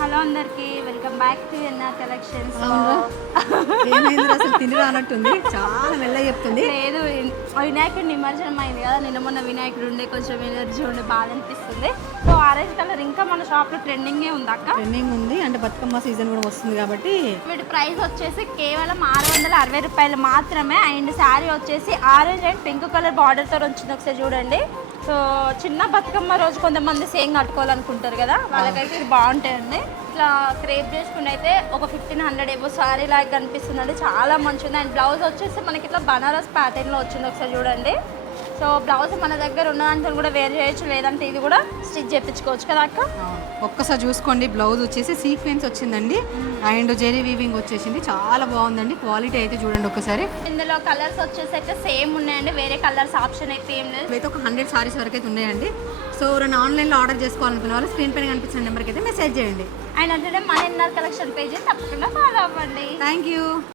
Hello అందరికి welcome back to NR collections. అసలు తిని రానట్టుంది, చాలా మెల్లగా చెప్తుంది. లేదు, వినాయకుడు నిమజ్జనం అయింది కదా, నిన్న మొన్న వినాయకుడు ఉండే కొంచెం ఎనర్జీ ఉండే బాధ అనిపిస్తుంది. సో ఆరెంజ్ కలర్ ఇంకా మన షాప్ లో ట్రెండింగే ఉంది అక్క. ట్రెండింగ్ ఉంది అంటే బతుకమ్మ సీజన్ కూడా వస్తుంది కాబట్టి. వీటి ప్రైస్ వచ్చేసి కేవలం 660 రూపాయలు మాత్రమే. అండ్ శారీ వచ్చేసి orange and pink colour border తో వచ్చింది, ఒకసారి చూడండి. సో చిన్న బతుకమ్మ రోజు కొంతమంది సేమ్ కట్టుకోవాలనుకుంటారు కదా, వాళ్ళకైతే ఇది బాగుంటాయండి. ఇట్లా క్రేప్ చేసుకుని అయితే ఒక 1500 ఏవో సారీ లాగా కనిపిస్తుందండి, చాలా మంచిది. అండ్ బ్లౌజ్ వచ్చేసి మనకి ఇట్లా బనారస్ ప్యాటర్న్లో వచ్చింది, ఒకసారి చూడండి. సో బ్లౌజ్ మన దగ్గర ఉన్న దాంతో కూడా వేర్ చేయొచ్చు, లేదంటే ఇది కూడా స్టిచ్ చేయించుకోవచ్చు కదా అక్క. ఒక్కసారి చూసుకోండి, బ్లౌజ్ వచ్చేసి సీక్వెన్స్ వచ్చిందండి అండ్ జెరీ వీవింగ్ వచ్చేసింది, చాలా బాగుందండి. క్వాలిటీ అయితే చూడండి ఒకసారి. ఇందులో కలర్స్ వచ్చేసి అయితే సేమ్ ఉన్నాయండి, వేరే కలర్స్ ఆప్షన్ అయితే ఏం లేదు. అయితే ఒక 100 సారీస్ వరకు అయితే ఉన్నాయండి. సో రెండు ఆన్లైన్లో ఆర్డర్ చేసుకోవాలనుకున్న వాళ్ళు స్క్రీన్ పైన కనిపించిన నెంబర్కి అయితే మెసేజ్ చేయండి. అండ్ అంటే మన ఎన్ఆర్ కలెక్షన్ పేజ్ తప్పకుండా ఫాలో అవ్వండి. Thank you.